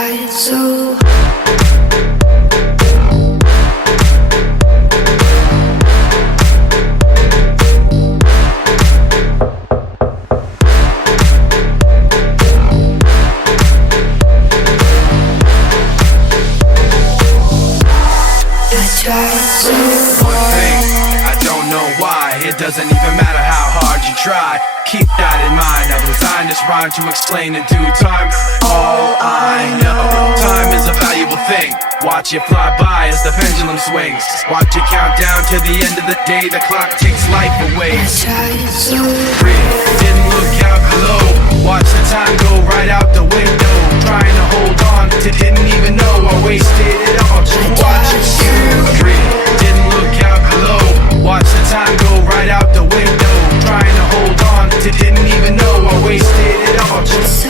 tried so it doesn't even matter how hard you try. Keep that in mind. I designed this rhyme to explain in due time. All I know, time is a valuable thing. Watch it fly by as the pendulum swings. Watch it count down to the end of the day. The clock takes life away. Didn't look out below. Watch the time go right out the window. Trying to hold on to didn't even know I wasted it all. Just watch it you. Didn't look out below. Watch the time go right out the window. Trying to hold on to didn't even know I wasted it all. Just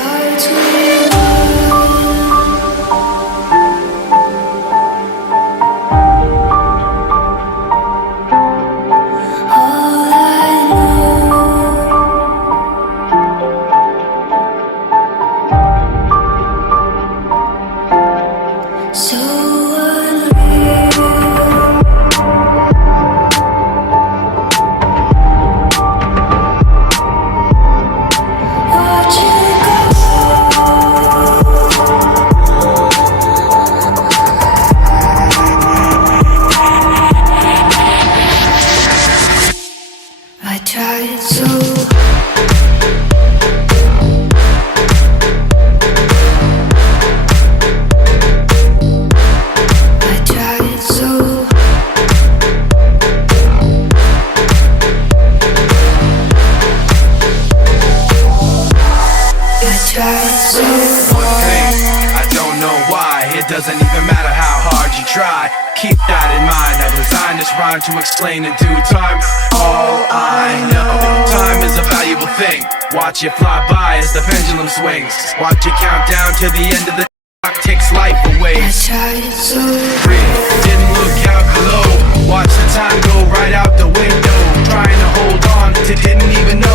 doesn't even matter how hard you try. Keep that in mind. I designed this rhyme to explain in due time. All I know, time is a valuable thing. Watch it fly by as the pendulum swings. Watch it count down to the end of the clock takes life away. Didn't look out below. Watch the time go right out the window. Trying to hold on to didn't even know